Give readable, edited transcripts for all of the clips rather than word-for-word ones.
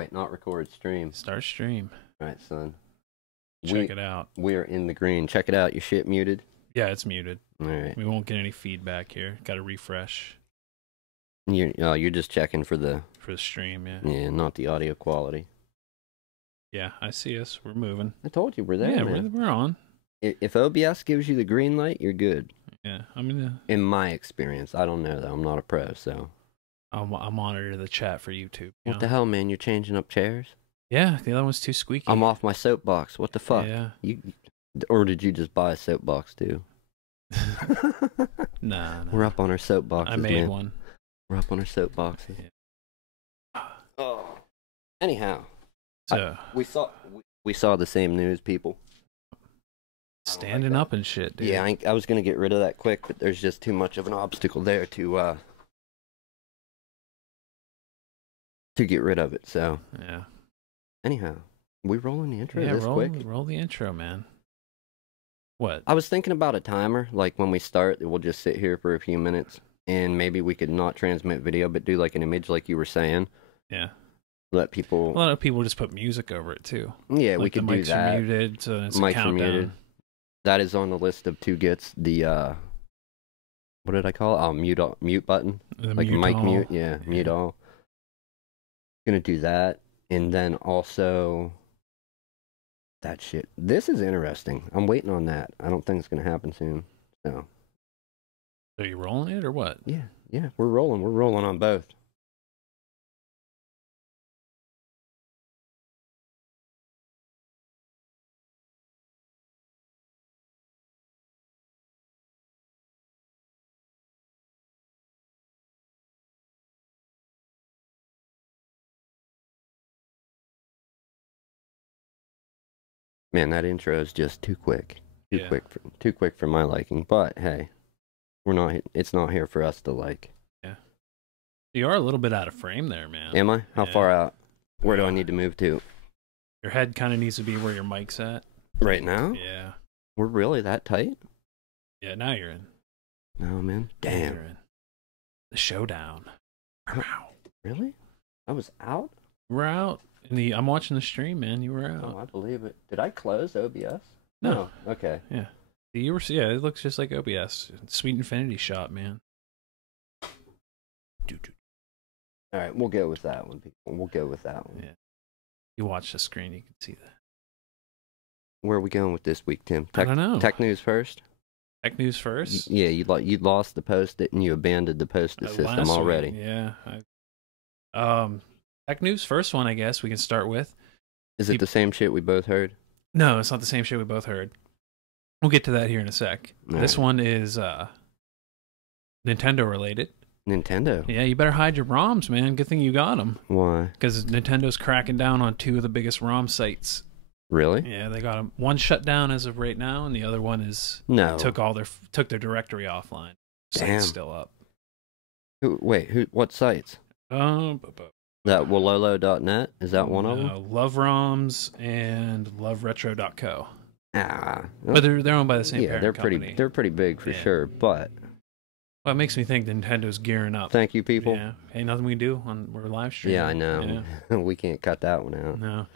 Wait, not record, stream. Start stream. All right, son. Check it out. We are in the green. Check it out. Your shit muted? Yeah, it's muted. All right. We won't get any feedback here. Got to refresh. You're just checking for the stream, yeah. Yeah, not the audio quality. Yeah, I see us. We're moving. I told you we're there. Yeah, man. we're on. If OBS gives you the green light, you're good. Yeah, I mean, in my experience, I don't know though. I'm not a pro, so I'll monitor the chat for YouTube. What the hell, man? You're changing up chairs? Yeah, the other one's too squeaky. I'm off my soapbox. What the fuck? Yeah. Or did you just buy a soapbox too? Nah. We're up on our soapboxes, I made man. one. We're up on our soapboxes. Yeah. Oh. Anyhow, so we saw the same news, people. Standing up and shit, dude. Yeah, I was gonna get rid of that quick, but there's just too much of an obstacle there to get rid of it. So yeah. Anyhow, we rolling the intro yeah, this quick? Roll the intro, man. What? I was thinking about a timer, like when we start, we'll just sit here for a few minutes, and maybe we could not transmit video, but do like an image, like you were saying. Yeah. Let people. A lot of people just put music over it too. Yeah, like we could the do mics that. Are muted, so it's Mics a countdown. are muted. That is on the list of two gets. The what did I call it? Oh, mute button. The like mute mic all. mute. Yeah, mute all. Gonna do that, and then also that shit. This is interesting. I'm waiting on that. I don't think it's gonna happen soon. So. Are you rolling it or what? Yeah, we're rolling. We're rolling on both. Man, that intro is just too quick. Too quick for my liking. But hey, it's not here for us to like. Yeah. You are a little bit out of frame there, man. Am I? How far out? Where do I need to move to? Your head kind of needs to be where your mic's at. Right now? Yeah. We're really that tight? Yeah, now you're in. No, man. Damn. You're in. The showdown. Wow. Really? I was out? We're out. I'm watching the stream, man. You were out. Oh, I believe it. Did I close OBS? No. Oh, okay. Yeah. You were. Yeah, it looks just like OBS. Sweet infinity shot, man. All right, we'll go with that one, people. We'll go with that one. Yeah. You watch the screen, you can see that. Where are we going with this week, Tim? I don't know. Tech news first? Tech news first? Yeah, you lost the Post-it and you abandoned the Post-it system already. Yeah. Tech news first one, I guess we can start with. Is it the same shit we both heard? No, it's not the same shit we both heard. We'll get to that here in a sec. This one is Nintendo related. Nintendo? Yeah, you better hide your ROMs, man. Good thing you got them. Why? Because Nintendo's cracking down on two of the biggest ROM sites. Really? Yeah, they got them. One shut down as of right now, and the other one is took their directory offline. Damn. Site's still up. What sites? That Wololo.net? Is that one of them? Love ROMs and LoveRetro.co. Ah, but they're owned by the same parent company. They're pretty big for sure. But well, it makes me think Nintendo's gearing up. Thank you, people. Yeah, hey, nothing we can do we're live streaming. Yeah, I know. Yeah. We can't cut that one out. No.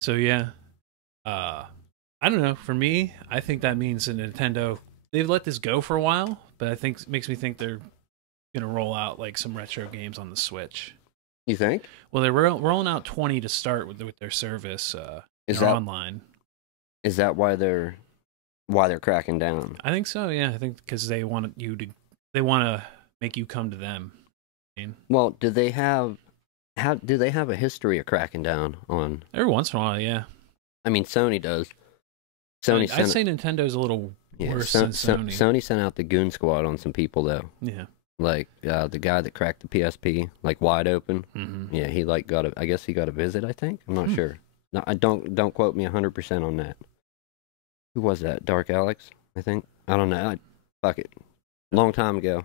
So yeah, I don't know. For me, I think that means that Nintendo, they've let this go for a while, but I think it makes me think they're gonna roll out like some retro games on the Switch. You think? Well, they're rolling out 20 to start with their service. Is that online? Is that why they're cracking down? I think so. Yeah, I think because they want to make you come to them. Well, do they have a history of cracking down on? Every once in a while, yeah. I mean, Sony does. I'd say Nintendo's a little worse than Sony. Sony sent out the Goon Squad on some people though. Yeah. Like the guy that cracked the PSP, like wide open. Mm-hmm. Yeah, he I guess he got a visit. I think I'm not sure. No, I don't quote me 100% on that. Who was that? Dark Alex, I think. I don't know. Fuck it. Long time ago,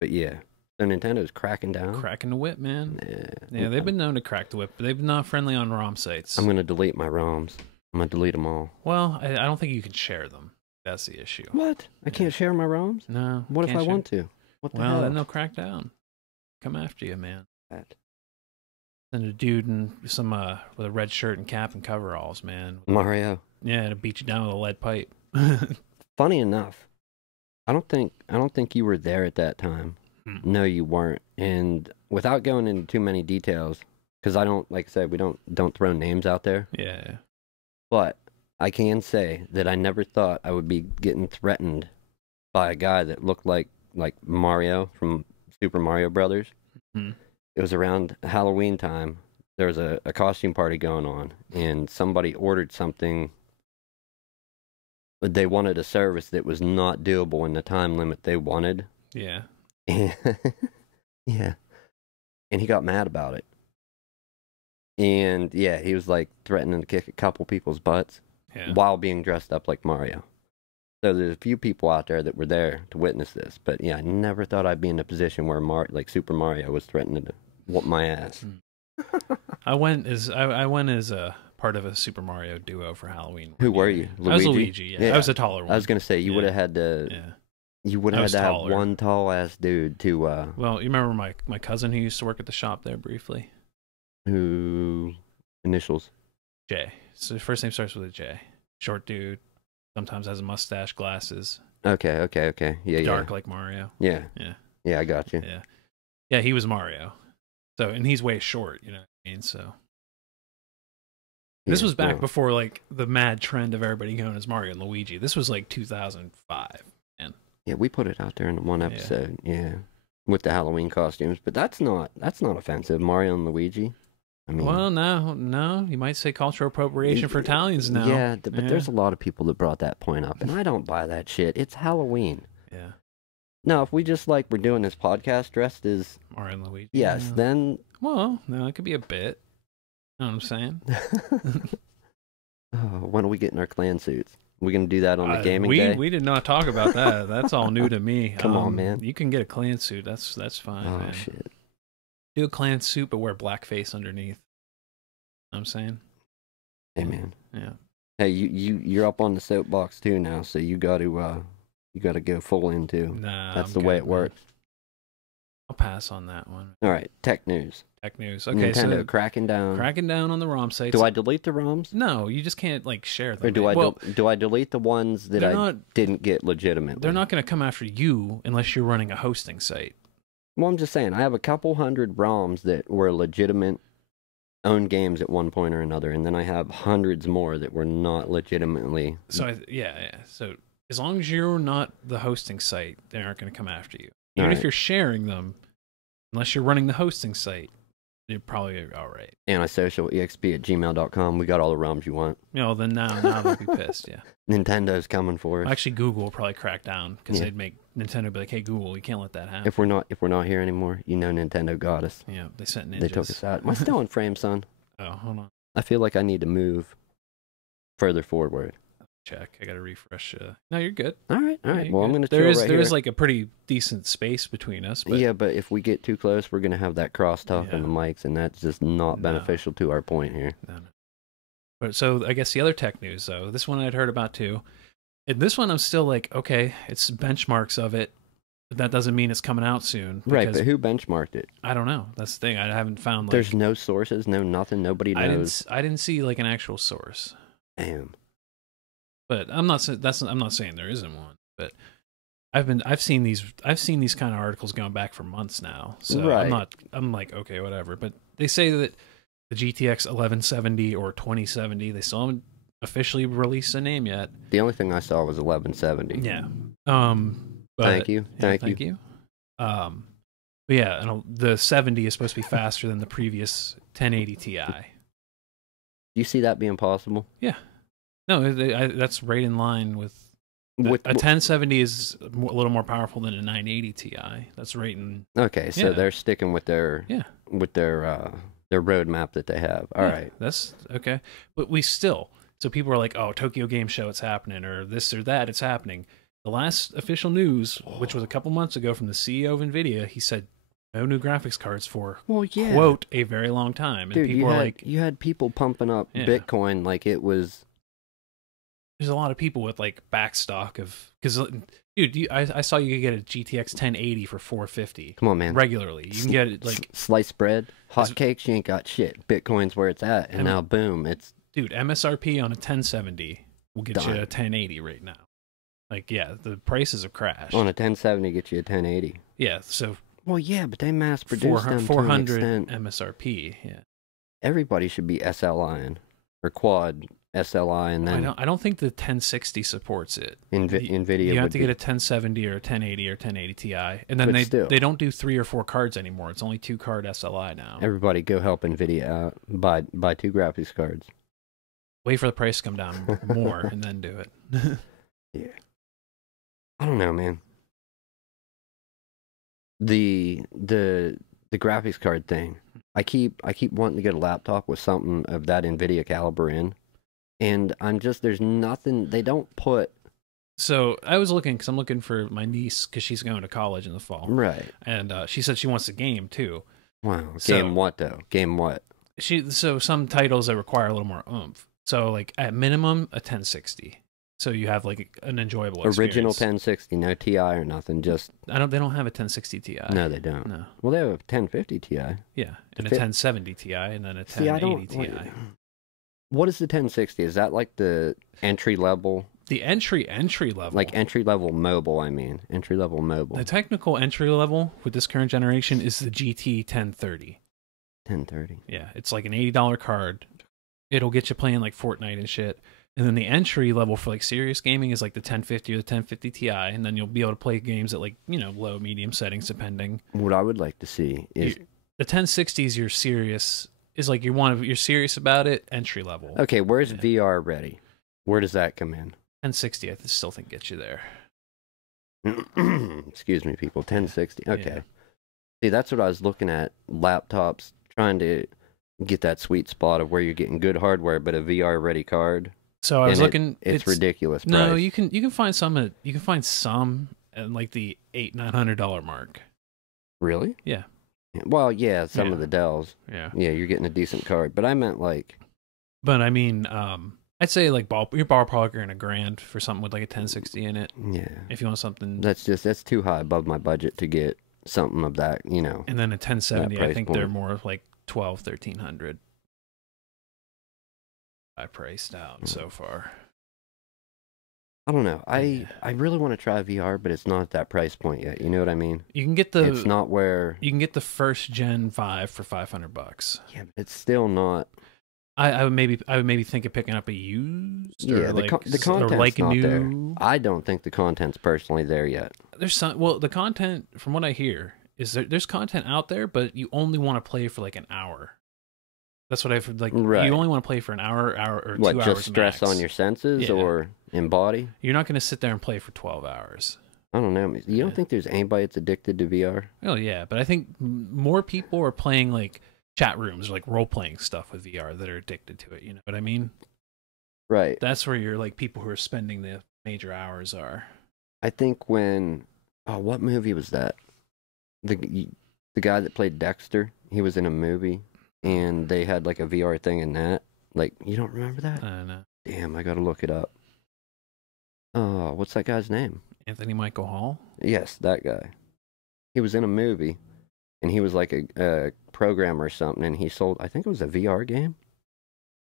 but yeah. So Nintendo's cracking down. Cracking the whip, man. Yeah, they've been known to crack the whip, but they've been not friendly on ROM sites. I'm gonna delete my ROMs. I'm gonna delete them all. Well, I don't think you can share them. That's the issue. What? I can't share my ROMs? No. What if I want to? What the hell? Then they'll crack down. Come after you, man. And a dude in some with a red shirt and cap and coveralls, man. Mario. Yeah, to beat you down with a lead pipe. Funny enough, I don't think you were there at that time. No, you weren't. And without going into too many details, because I don't, like I said, we don't throw names out there. Yeah. But I can say that I never thought I would be getting threatened by a guy that looked like Mario from Super Mario Brothers. It was around Halloween time. There was a costume party going on, and somebody ordered something. But they wanted a service that was not doable in the time limit they wanted. Yeah. Yeah. And he got mad about it. And yeah, he was like threatening to kick a couple people's butts while being dressed up like Mario. So there's a few people out there that were there to witness this. But yeah, I never thought I'd be in a position where Super Mario was threatening to whoop my ass. I went as a part of a Super Mario duo for Halloween. Who were you? Luigi? I was Luigi. Yeah. I was a taller one. I was gonna say you would have had to. Yeah. You would have had to have one tall ass dude to. Well, you remember my cousin who used to work at the shop there briefly. Who initials? J. So his first name starts with a J. Short dude. Sometimes has a mustache, glasses. Okay. Yeah, dark like Mario. Yeah. Yeah. Yeah, I got you. Yeah. Yeah, he was Mario. So, and he's way short, you know what I mean? So. This was back before, like, the mad trend of everybody going as Mario and Luigi. This was, like, 2005, man. Yeah, we put it out there in one episode, yeah. With the Halloween costumes. But that's not offensive, Mario and Luigi. I mean, well, no. You might say cultural appropriation for Italians now. Yeah, but there's a lot of people that brought that point up, and I don't buy that shit. It's Halloween. Yeah. No, if we just, like, we're doing this podcast dressed as... Mario and Luigi. Yes, then... Well, no, it could be a bit. You know what I'm saying? When are we getting our clan suits? We gonna do that on the gaming day? We did not talk about that. That's all new to me. Come on, man. You can get a clan suit. That's fine, man. Shit. Do a clan suit, but wear blackface underneath. You know what I'm saying? Hey, man. Yeah. Hey, you're up on the soapbox too now, so you got to go full in too. Nah, that's the way it works. I'll pass on that one. All right, tech news. Okay, Nintendo so cracking down on the ROM sites. Do I delete the ROMs? No, you just can't like share them. Or do I delete the ones that I didn't get legitimately? They're not going to come after you unless you're running a hosting site. Well, I'm just saying, I have a couple hundred ROMs that were legitimate owned games at one point or another, and then I have hundreds more that were not legitimately. So yeah. So as long as you're not the hosting site, they aren't going to come after you. Even if you're sharing them, unless you're running the hosting site, you're probably all right. antisocialexp@gmail.com. We got all the ROMs you want. You know, then now they'll be pissed. Yeah. Nintendo's coming for us. Actually, Google will probably crack down because they'd make Nintendo be like, "Hey, Google, you can't let that happen." If we're not here anymore, you know, Nintendo got us. Yeah, they sent ninjas. They took us out. Am I still in frame, son? Oh, hold on. I feel like I need to move further forward. Check. I gotta refresh. No, you're good. All right. Well, I'm gonna. There is like a pretty decent space between us. But... Yeah, but if we get too close, we're gonna have that crosstalk on the mics, and that's just not beneficial to our point here. No. But so I guess the other tech news, though, this one I'd heard about too. And this one I'm still like, okay, it's benchmarks of it, but that doesn't mean it's coming out soon. Right, but who benchmarked it? I don't know. That's the thing. I haven't found. Like, there's no sources, no nothing. Nobody knows. I didn't see like an actual source. Damn. But I'm not saying there isn't one, but I've seen these kind of articles going back for months now. So I'm like, okay, whatever. But they say that the GTX 1170 or 2070, they still haven't officially released a name yet. The only thing I saw was 1170. Yeah. Thank you. Thank you. But yeah, and the 70 is supposed to be faster than the previous 1080 Ti. Do you see that being possible? Yeah. No, that's right in line with a 1070 is a little more powerful than a 980 Ti. That's right in. Okay, so they're sticking with their roadmap that they have. All right, that's okay. But so people are like, "Oh, Tokyo Game Show, it's happening," or this or that, it's happening. The last official news, which was a couple months ago from the CEO of Nvidia, he said no new graphics cards for quote a very long time. And dude, people you had people pumping up Bitcoin like it was. There's a lot of people with like backstock of because Dude, I saw you could get a GTX 1080 for 450. Come on, man. Regularly, you can get it like sliced bread, hotcakes. You ain't got shit. Bitcoin's where it's at, and now boom, it's dude. MSRP on a 1070 will get done. you a 1080 right now. Like, yeah, the prices have crashed. On a 1070, get you a 1080. Yeah, so well, yeah, but they mass produce them 400 to an extent. MSRP. Yeah, Everybody should be SLI or quad SLI, and then I don't think the 1060 supports it. NVIDIA. You have to get a 1070 or a 1080 or 1080 Ti, and then they don't do 3 or 4 cards anymore. It's only 2 card SLI now. Everybody, go help NVIDIA out. Buy 2 graphics cards. Wait for the price to come down more, and then do it. Yeah, I don't know, man. The graphics card thing. I keep wanting to get a laptop with something of that NVIDIA caliber in. And there's nothing, they don't put. So I was looking, because I'm looking for my niece, because she's going to college in the fall. Right. And she said she wants to game, too. Wow. Game what, though? Game what? So some titles that require a little more oomph. So, like, at minimum, a 1060. So you have, like, an enjoyable experience. Original 1060, no TI or nothing, just. They don't have a 1060 Ti. No, they don't. No. Well, they have a 1050 Ti. Yeah, and a 1070 Ti, and then a 1080 Ti. What is the 1060? Is that like the entry level? The entry level. Like entry level mobile, I mean. Entry level mobile. The technical entry level with this current generation is the GT 1030. 1030. Yeah, it's like an $80 card. It'll get you playing like Fortnite and shit. And then the entry level for like serious gaming is like the 1050 or the 1050 Ti, and then you'll be able to play games at like, low, medium settings depending. What I would like to see is the 1060s you're serious. Is like you're serious about it, entry level. Okay, where's VR ready? Where does that come in? 1060, I still think gets you there. Excuse me, people. 1060. Okay. Yeah. See, that's what I was looking at. Laptops, trying to get that sweet spot of where you're getting good hardware, but a VR ready card. So I was looking. It's ridiculous. No, price. you can find some at like the $800-900 mark. Really? Yeah. Well, yeah, some of the Dells. Yeah. Yeah, you're getting a decent card, but I meant like. But I mean, I'd say like you're ballparking $1,000 for something with like a 1060 in it. Yeah. If you want something. That's too high above my budget to get something of that, And then a 1070, I think point. they're more like $1,200-1,300. I priced out so far. I don't know. I really want to try VR, but it's not at that price point yet. You know what I mean? You can get It's not where you can get the first gen Vive for $500. Yeah, but it's still not. I would maybe think of picking up a used. Yeah, the content's like not new. there. I don't think the content's personally there yet. There's the content from what I hear is there's content out there, but you only want to play for like an hour. That's what I've like. Right. You only want to play for an hour or 2 hours. What, just stress max. on your senses or in body? You're not going to sit there and play for 12 hours. I don't know. You don't think there's anybody that's addicted to VR? Oh yeah, but I think more people are playing like chat rooms or like role playing stuff with VR that are addicted to it. You know what I mean? Right. That's where you're like people who are spending the major hours are. I think what movie was that? The guy that played Dexter, he was in a movie. And they had like a VR thing in that. Like, you don't remember that? I don't know. Damn, I gotta look it up. Oh, what's that guy's name? Anthony Michael Hall? Yes, that guy. He was in a movie, and he was like a programmer or something, and he sold, I think it was a VR game.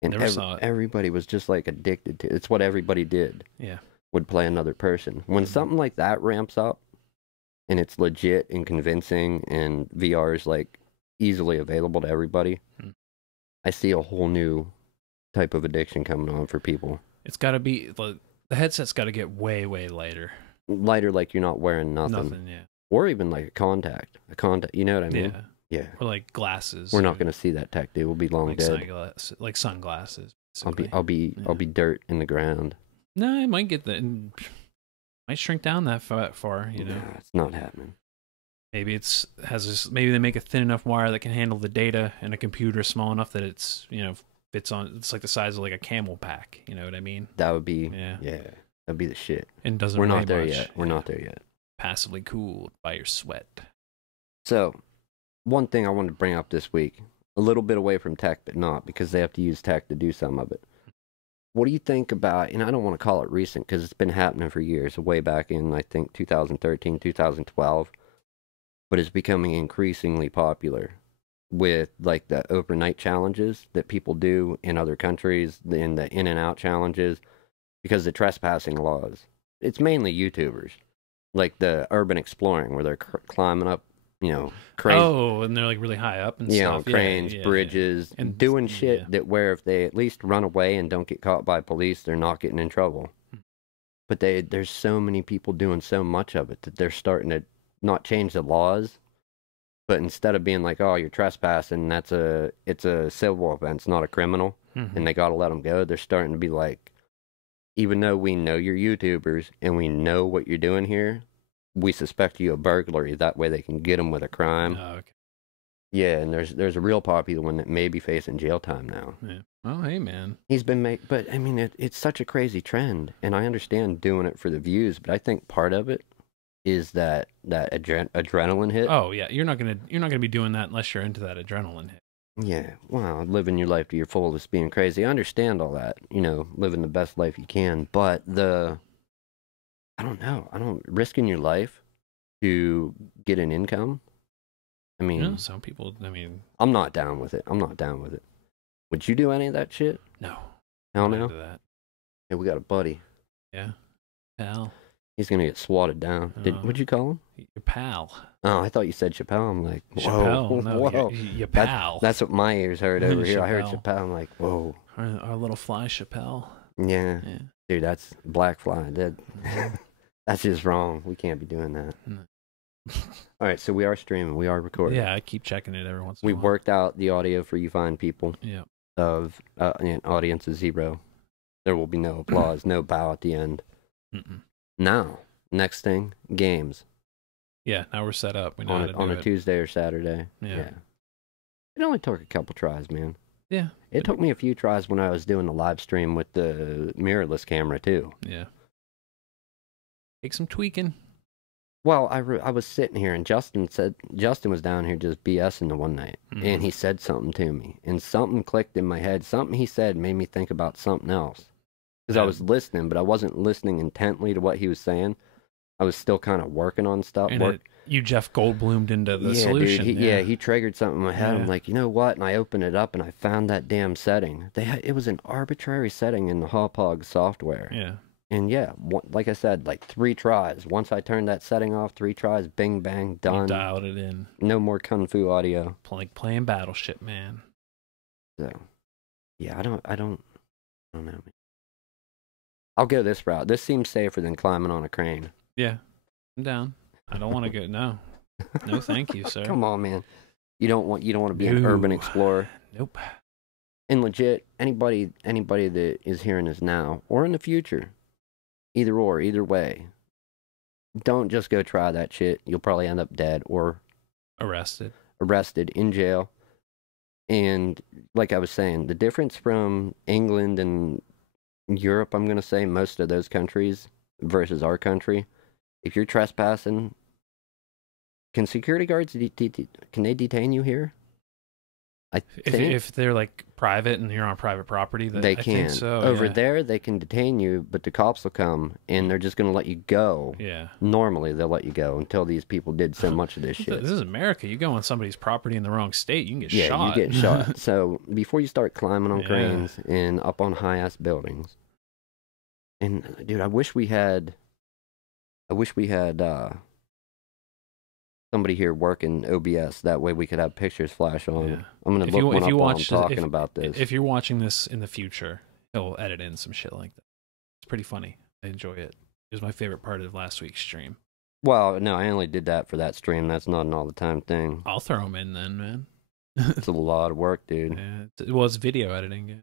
And Never saw it. Everybody was just like addicted to it. It's what everybody did. Yeah. Would play another person. When something like that ramps up, and it's legit and convincing, and VR is like easily available to everybody, I see a whole new type of addiction coming on for people. It's got to be the headset's got to get way lighter. Lighter, like you're not wearing nothing. Nothing, yeah. Or even like a contact. You know what I mean? Yeah. Or like glasses. We're not going to see that tech, dude. We'll be long dead. Sunglasses. I'll be dirt in the ground. No, it might get might shrink down that far. You know, nah, it's not happening. Maybe maybe they make a thin enough wire that can handle the data, and a computer small enough that it's fits on. It's like the size of like a camel pack. You know what I mean? That would be that'd be the shit. And doesn't. We're weigh not there much. yet. We're not there yet. Passively cooled by your sweat. So, one thing I wanted to bring up this week, a little bit away from tech, but not because they have to use tech to do some of it. what do you think about, and I don't want to call it recent because it's been happening for years, way back in, I think, 2013, 2012, but it's becoming increasingly popular with like the overnight challenges that people do in other countries, in the in and out challenges, because the trespassing laws. It's mainly YouTubers, like the urban exploring where they're climbing up, crazy. Oh, and they're like really high up and stuff. Cranes, bridges, and doing shit that where if they at least run away and don't get caught by police, they're not getting in trouble. But there's so many people doing so much of it that they're starting to not change the laws, but instead of being like, oh, you're trespassing, it's a civil offense, not a criminal, and they got to let them go, they're starting to be like, even though we know you're YouTubers and we know what you're doing here, we suspect you of burglary. That way they can get them with a crime. Oh, okay. Yeah, and there's a real popular one that may be facing jail time now. Yeah. Oh, hey, man. He's been but I mean, it's such a crazy trend, and I understand doing it for the views, but I think part of it is that adrenaline hit. Oh yeah, you're not gonna be doing that unless you're into that adrenaline hit. Yeah, wow, living your life to your fullest, being crazy. I understand all that, living the best life you can, but I don't know, risking your life to get an income. I mean, some people. I mean, I'm not down with it. Would you do any of that shit? No. Hell no. Into that. Hey, we got a buddy. Yeah, pal. He's gonna get swatted down. What'd you call him? Your pal. Oh, I thought you said Chappelle. I'm like, whoa, Chappelle, no, whoa. Your pal. That's what my ears heard over here. I heard Chappelle. I'm like, whoa. Our little fly Chappelle. Yeah. Dude, that's black fly. That's just wrong. We can't be doing that. No. All right, so we are streaming. We are recording. Yeah, I keep checking it every once in a while. We worked out the audio for you fine people. Yeah. Of audience is 0. There will be no applause, no bow at the end. Now, next thing, games. Yeah, now we're set up. We know on a Tuesday or Saturday. Yeah. It only took a couple tries, man. Yeah. It took me a few tries when I was doing the live stream with the mirrorless camera, too. Yeah. Take some tweaking. Well, I was sitting here, and Justin was down here just BSing the one night, and he said something to me, and something clicked in my head. Something he said made me think about something else. Because I was listening, but I wasn't listening intently to what he was saying. I was still kind of working on stuff. And you Jeff Goldblumed into the solution. Dude, he triggered something in my head. I'm like, you know what? And I opened it up, and I found that damn setting. It was an arbitrary setting in the Hauppauge software. Yeah. And yeah, like I said, like 3 tries. Once I turned that setting off, 3 tries, bing, bang, done. You dialed it in. No more Kung Fu audio. Like playing Battleship, man. So, yeah, I don't know, man. I'll go this route. This seems safer than climbing on a crane. Yeah, I'm down. I don't want to go. No, thank you, sir. Come on, man. You don't want to be an urban explorer. Nope. And legit, anybody that is hearing this now or in the future, either way, don't just go try that shit. You'll probably end up dead or arrested in jail. And like I was saying, the difference from England and Europe, I'm going to say, most of those countries versus our country, if you're trespassing, can security guards can they detain you here? I think if they're like private and you're on private property, they can. I think so, Over there, they can detain you, but the cops will come and they're just going to let you go. Yeah. Normally, they'll let you go until these people did so much of this shit. This is America. You go on somebody's property in the wrong state, you can get shot. Yeah, you get shot. So before you start climbing on cranes and up on high-ass buildings, and dude, I wish we had somebody here working OBS. That way we could have pictures flash on. Yeah. I'm going to look one up while I'm talking about this. If you're watching this in the future, he'll edit in some shit like that. It's pretty funny. I enjoy it. It was my favorite part of last week's stream. Well, no, I only did that for that stream. That's not an all-the-time thing. I'll throw them in then, man. It's a lot of work, dude. Yeah, well, it's video editing. Yeah.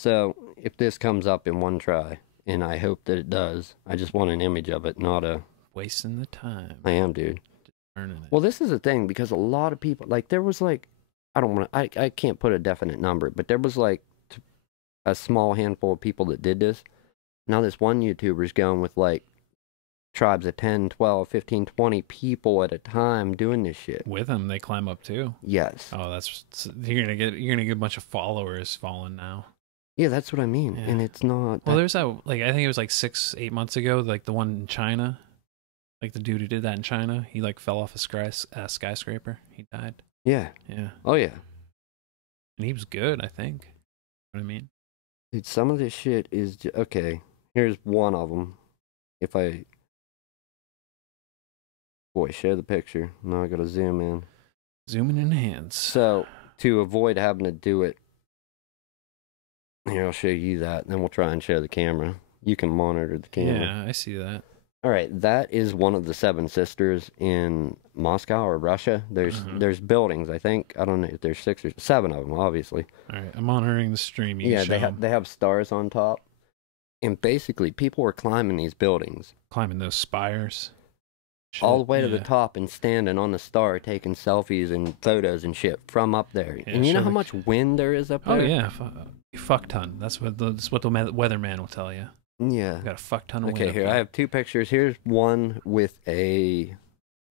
So, if this comes up in one try, and I hope that it does, I just want an image of it, not a... Wasting the time. I am, dude. Well, this is the thing, because a lot of people, like, there was, like, I can't put a definite number, but there was, like, a small handful of people that did this. Now this one YouTuber's going with, like, tribes of 10, 12, 15, 20 people at a time doing this shit. With them, they climb up, too? Yes. Oh, you're gonna get a bunch of followers following now. Yeah, that's what I mean. Yeah. And it's not. Well, there's that, like, I think it was like 6, 8 months ago, like the one in China. Like the dude who did that in China. He like fell off a skyscraper. He died. Yeah. Yeah. Oh, yeah. And he was good, I think. You know what I mean? Dude, some of this shit is. Okay, here's one of them. If I. Boy, share the picture. Now I gotta zoom in. Zooming in hands. So, to avoid having to do it. Here, I'll show you that. Then we'll try and share the camera. You can monitor the camera. Yeah, I see that. All right, that is one of the Seven Sisters in Moscow or Russia. There's buildings, I think. I don't know if there's 6 or 7 of them, obviously. All right, I'm monitoring the stream. Yeah, they have stars on top, and basically people were climbing these buildings, climbing those spires, all the way to the top, and standing on the star, taking selfies and photos and shit from up there. Yeah, and you know how much wind there is up there? Oh yeah, fuck ton. That's what the weatherman will tell you. Yeah. Got a fuck ton of wind. Okay, here I have 2 pictures. Here's one with a.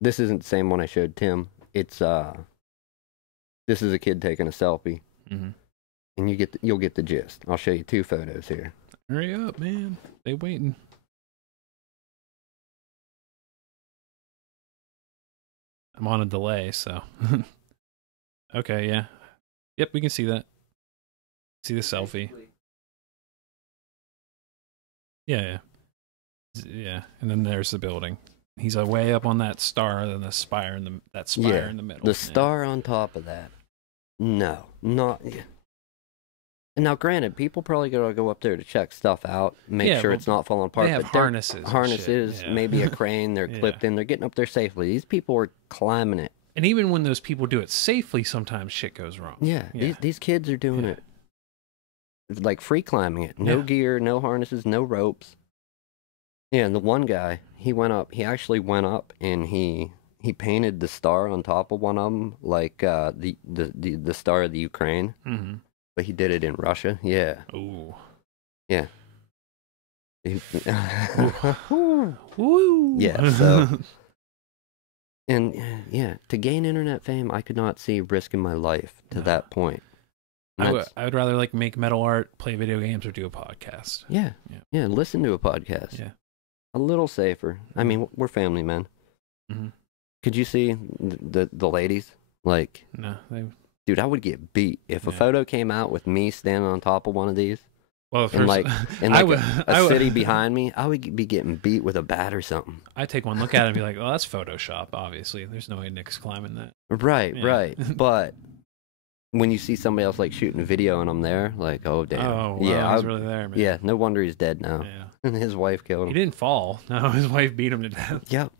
This isn't the same one I showed Tim. It's This is a kid taking a selfie, and you'll get the gist. I'll show you 2 photos here. Hurry up, man! They waiting. I'm on a delay, so. Okay, yeah. Yep, we can see that. See the selfie. Yeah. And then there's the building. He's way up on that star, then the spire in the in the middle. The star on top of that. No, not. Yeah. And now, granted, people probably gotta go up there to check stuff out, make sure it's not falling apart. They have harnesses, maybe a crane. They're clipped in. They're getting up there safely. These people are climbing it. And even when those people do it safely, sometimes shit goes wrong. Yeah. These kids are doing it. Like free climbing it. No gear, no harnesses, no ropes. Yeah, and the one guy, he actually went up and he painted the star on top of one of them, like the star of the Ukraine. Mm-hmm. But he did it in Russia. Yeah. Ooh. Yeah. Woo. Yeah, so. And yeah, to gain internet fame, I could not see risking my life to that point. I would rather like make metal art, play video games, or do a podcast. Yeah, listen to a podcast. Yeah, a little safer. I mean, we're family men. Mm-hmm. Could you see the ladies? Like, no, dude, I would get beat if a photo came out with me standing on top of one of these. Well, and a city behind me, I would be getting beat with a bat or something. I'd take one look at it and be like, "Oh, that's Photoshop. Obviously, there's no way Nick's climbing that." Right. But when you see somebody else like shooting a video and I'm there, like, oh damn, oh wow, he's really there, man. Yeah, no wonder he's dead now. Yeah, and his wife killed him. He didn't fall. No, his wife beat him to death. Yep.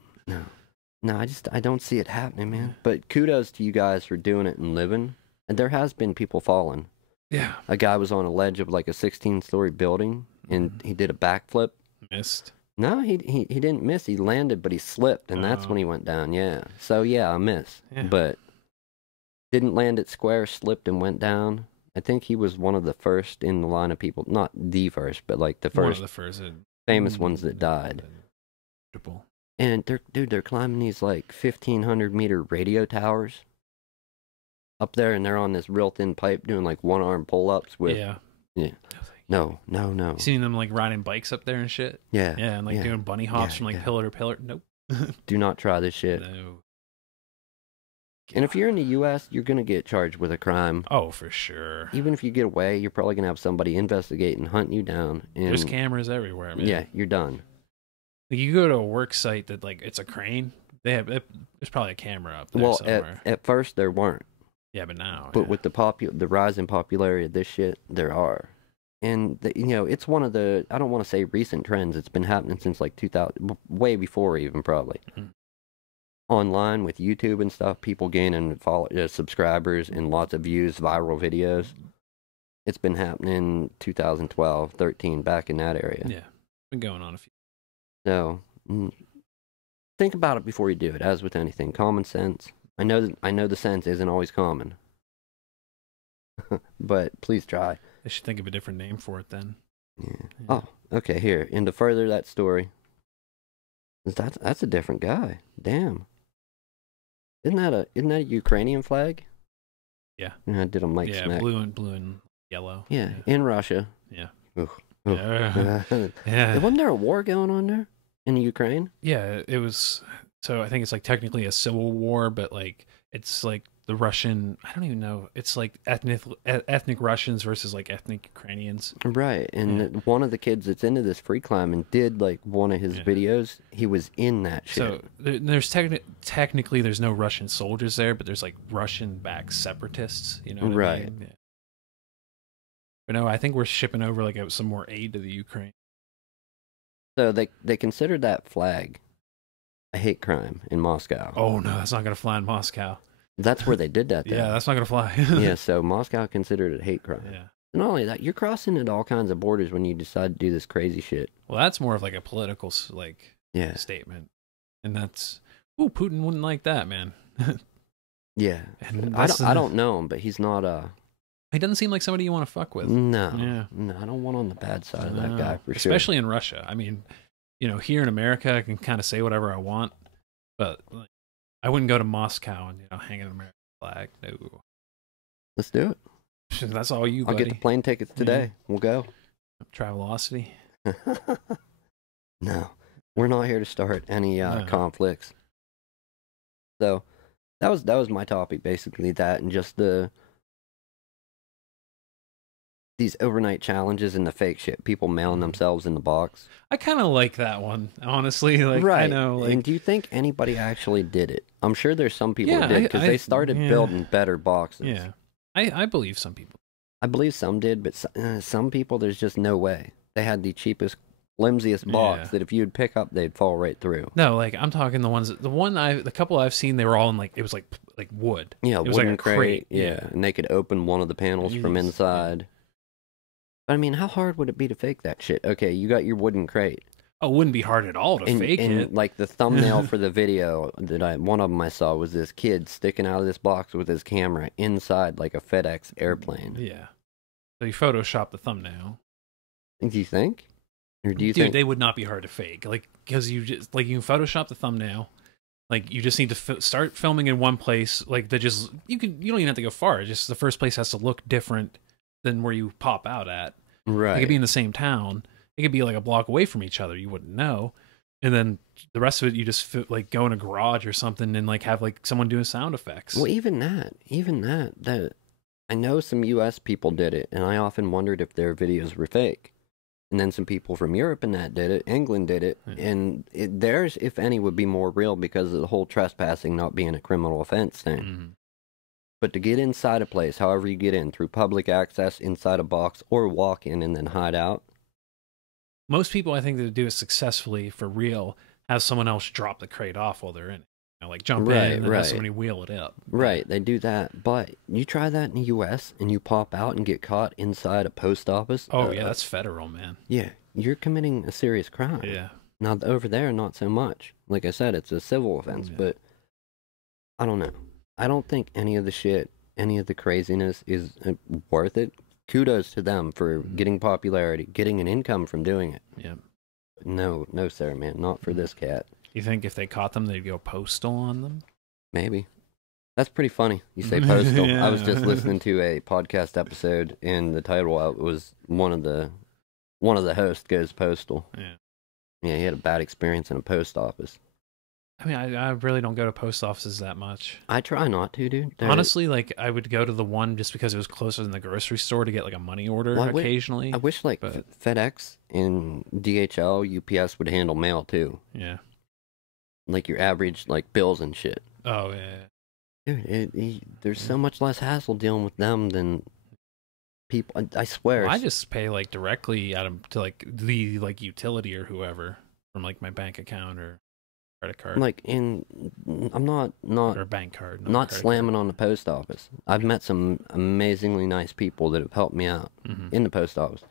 No, I don't see it happening, man. But kudos to you guys for doing it and living. And there has been people falling. Yeah. A guy was on a ledge of like a 16-story building, and he did a backflip. Missed. No, he didn't miss. He landed, but he slipped, and that's when he went down. Yeah. So yeah, I missed, but didn't land it square. Slipped and went down. I think he was one of the first in the line of people. Not the first, but like the first. One of the first famous ones that died. And they're climbing these like 1,500-meter radio towers up there, and they're on this real thin pipe doing like one-arm pull-ups with. Yeah. No. You seen them like riding bikes up there and shit? Yeah. Yeah, and like doing bunny hops from like pillar to pillar. Nope. Do not try this shit. No. And if you're in the U.S., you're gonna get charged with a crime. Oh, for sure. Even if you get away, you're probably gonna have somebody investigate and hunt you down. And there's cameras everywhere, man. Yeah, you're done. Like you go to a work site that like it's a crane. There's probably a camera up there somewhere. At first there weren't. Yeah, but now. But with the rise in popularity of this shit, there are. And it's one of the, I don't want to say recent trends. It's been happening since like 2000, way before even probably. Mm-hmm. Online with YouTube and stuff, people gaining subscribers and lots of views, viral videos. It's been happening 2012, 13, back in that area. Yeah, been going on a few. So, think about it before you do it. As with anything, common sense. I know the sense isn't always common, but please try. They should think of a different name for it then. Yeah. Oh, okay. Here, and to further that story, that's a different guy. Damn. Isn't that a Ukrainian flag? Yeah. I did a Mike Smack. Yeah, blue and yellow. Yeah, in Russia. Yeah. Ooh. Yeah. Yeah. Wasn't there a war going on there in Ukraine? Yeah, it was. So I think it's like technically a civil war, but like it's like the Russian. I don't even know. It's like ethnic Russians versus like ethnic Ukrainians. Right, and Yeah. one of the kids that's into this free climbing did like one of his Yeah. videos. He was in that shit. So there's technically there's no Russian soldiers there, but there's like Russian-backed separatists. You know what I Right. mean? Yeah. But no, I think we're shipping over like some more aid to the Ukraine. So they considered that flag a hate crime in Moscow. Oh no, that's not gonna fly in Moscow. That's where they did that. Though. Yeah, that's not gonna fly. Yeah, so Moscow considered it a hate crime. Yeah. Not only that, you're crossing into all kinds of borders when you decide to do this crazy shit. Well, that's more of like a political Yeah. statement, and that's Putin wouldn't like that, man. Yeah. And I don't know him, but he's not he doesn't seem like somebody you want to fuck with. No. Yeah. No, I don't want on the bad side of that guy for sure. Especially in Russia. I mean, you know, here in America, I can kind of say whatever I want, but like, I wouldn't go to Moscow and hang an American flag. No. Let's do it. That's all you, I'll buddy. get the plane tickets today. Yeah. We'll go. Travelocity. No, we're not here to start any conflicts. So that was my topic, basically, that and just these overnight challenges and the fake shit. People mailing themselves in the box. I kind of like that one, honestly. Like, right. I know. Like, and do you think anybody actually did it? I'm sure there's some people who did, because they started building better boxes. Yeah, I believe some people. I believe some did, but some people, there's just no way. They had the cheapest, flimsiest box that if you'd pick up, they'd fall right through. No, like I'm talking the couple I've seen, they were all in like, it was like wood. Yeah, it was wooden like a crate. Yeah, and they could open one of the panels from inside. But I mean, how hard would it be to fake that shit? Okay, you got your wooden crate. Oh, it wouldn't be hard at all to fake it. Like the thumbnail for the video that one of them I saw was this kid sticking out of this box with his camera inside like a FedEx airplane. Yeah. So you Photoshop the thumbnail. Do you think? Or do you Dude, think they would not be hard to fake. Like, because you just like you can Photoshop the thumbnail. Like, you just need to start filming in one place. Like, you don't even have to go far. It's just the first place has to look different than where you pop out at. Right. It could be in the same town. It could be like a block away from each other. You wouldn't know. And then the rest of it, you just like go in a garage or something and like have like someone doing sound effects. Well, even that I know some U.S. people did it, and I often wondered if their videos were fake. And then some people from Europe and that did it. England did it, and theirs, if any, would be more real because of the whole trespassing not being a criminal offense thing. Mm-hmm. But to get inside a place, however you get in, through public access, inside a box, or walk in and then hide out. Most people, I think, that do it successfully for real, have someone else drop the crate off while they're in it. Like jump in and then have somebody wheel it up. Right, they do that. But you try that in the U.S. and you pop out and get caught inside a post office. Oh, yeah, that's federal, man. Yeah, you're committing a serious crime. Yeah. Now, over there, not so much. Like I said, it's a civil offense, but I don't know. I don't think any of the craziness is worth it. Kudos to them for getting popularity, getting an income from doing it. Yeah. No, sir, man, not for this cat. You think if they caught them, they'd go postal on them? Maybe. That's pretty funny. You say postal. Yeah. I was just listening to a podcast episode, and the title was one of the hosts goes postal. Yeah. Yeah, he had a bad experience in a post office. I mean, I really don't go to post offices that much. I try not to, dude. Honestly, like, I would go to the one just because it was closer than the grocery store to get, like, a money order occasionally. I wish, like, FedEx and DHL, UPS would handle mail, too. Yeah. Like, your average, like, bills and shit. Oh, yeah. Dude, there's so much less hassle dealing with them than people. I swear. Well, I just pay, like, directly out of, to, like, the, like, utility or whoever from, like, my bank account or credit card. Like, I'm not or a bank card. Not slamming on the post office. I've met some amazingly nice people that have helped me out in the post office.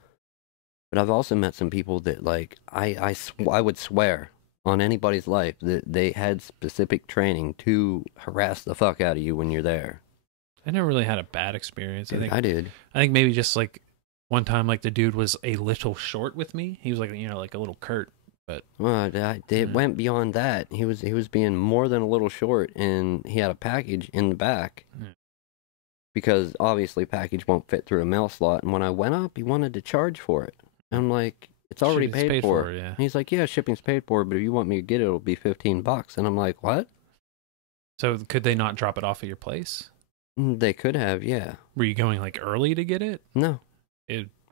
But I've also met some people that, like, I would swear on anybody's life that they had specific training to harass the fuck out of you when you're there. I never really had a bad experience. Dude, I did. I think maybe just, like, one time, like, the dude was a little short with me. He was, like, like a little curt. But well, it went beyond that. He was being more than a little short, and he had a package in the back. because obviously package won't fit through a mail slot. And when I went up, he wanted to charge for it. And I'm like, it's already paid for. Yeah. And he's like, yeah, shipping's paid for, but if you want me to get it, it'll be $15. And I'm like, what? So could they not drop it off at your place? They could have, yeah. Were you going like early to get it? No.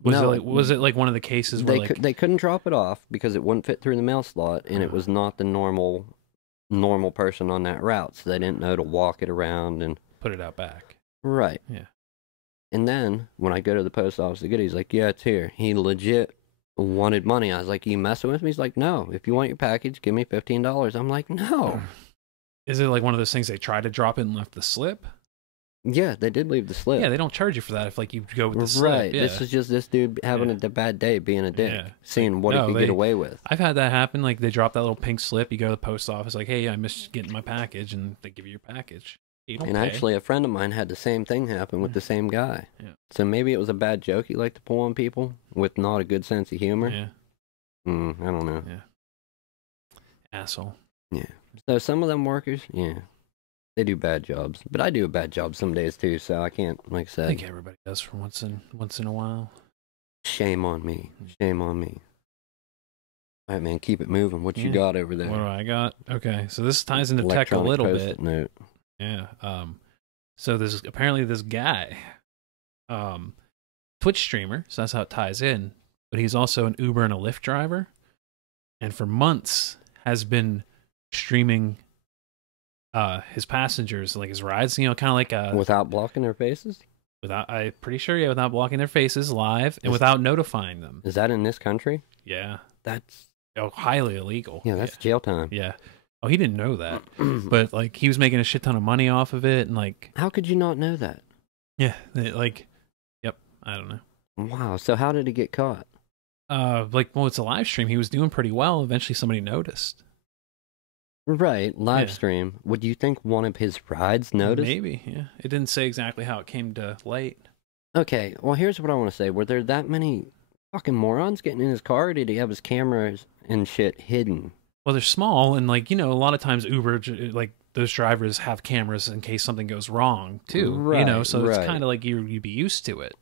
Was it like one of the cases where they couldn't drop it off because it wouldn't fit through the mail slot, and it was not the normal person on that route, so they didn't know to walk it around and put it out back. Right. Yeah. And then when I go to the post office to get it, he's like, yeah, it's here. He legit wanted money. I was like, you messing with me? He's like, no. If you want your package, give me $15. I'm like, no. Is it like one of those things they tried to drop it and left the slip? Yeah, they did leave the slip. Yeah, they don't charge you for that if like you go with the slip. Right. Yeah. This is just this dude having a bad day, being a dick, seeing what he could get away with. I've had that happen. Like they drop that little pink slip. You go to the post office, like, hey, I missed getting my package, and they give you your package. And actually, a friend of mine had the same thing happen with the same guy. Yeah. So maybe it was a bad joke he liked to pull on people with not a good sense of humor. Yeah. I don't know. Yeah. Asshole. Yeah. So some of them workers, yeah, they do bad jobs. But I do a bad job some days too, so I can't, like I said. I think everybody does for once in a while. Shame on me. Shame on me. All right, man, keep it moving. What you got over there? What do I got? Okay, so this ties into tech a little bit. Note. Yeah. So there's apparently this guy, Twitch streamer, so that's how it ties in. But he's also an Uber and a Lyft driver, and for months has been streaming his passengers, like his rides, kind of like without blocking their faces. I'm pretty sure, without blocking their faces live and without notifying them. Is that in this country? Yeah. That's highly illegal. Yeah, that's jail time. Yeah. Oh, he didn't know that. But like he was making a shit ton of money off of it, and like, how could you not know that? Yeah, yep, I don't know. Wow. So how did he get caught? It's a live stream. He was doing pretty well. Eventually somebody noticed. Right, live stream. Would you think one of his rides noticed? Maybe, yeah. It didn't say exactly how it came to light. Okay, well, here's what I want to say. Were there that many fucking morons getting in his car, or did he have his cameras and shit hidden? Well, they're small, and a lot of times Uber, those drivers have cameras in case something goes wrong, too. Right, so it's kind of like you'd be used to it.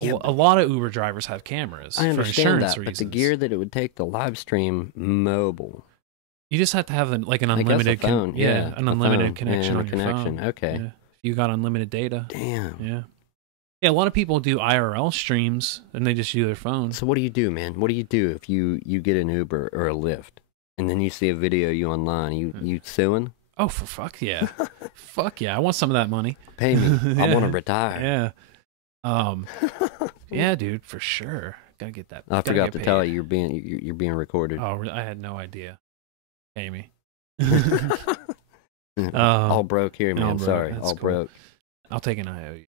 Yeah, a lot of Uber drivers have cameras I understand for insurance that, reasons. but the gear that it would take to live stream mobile. You just have to have an unlimited phone. an unlimited connection on your phone. Okay. Yeah. You got unlimited data. Damn. Yeah. Yeah, a lot of people do IRL streams and they just use their phones. So what do you do, man? What do you do if you get an Uber or a Lyft and then you see a video you online? You suing? Oh, for fuck yeah. Fuck yeah. I want some of that money. Pay me. I want to retire. Yeah. Yeah, dude, for sure. Gotta get that. I forgot to tell you you're being recorded. Oh, I had no idea. Pay me. All broke here, man. Sorry, all cool. Broke. I'll take an IOU.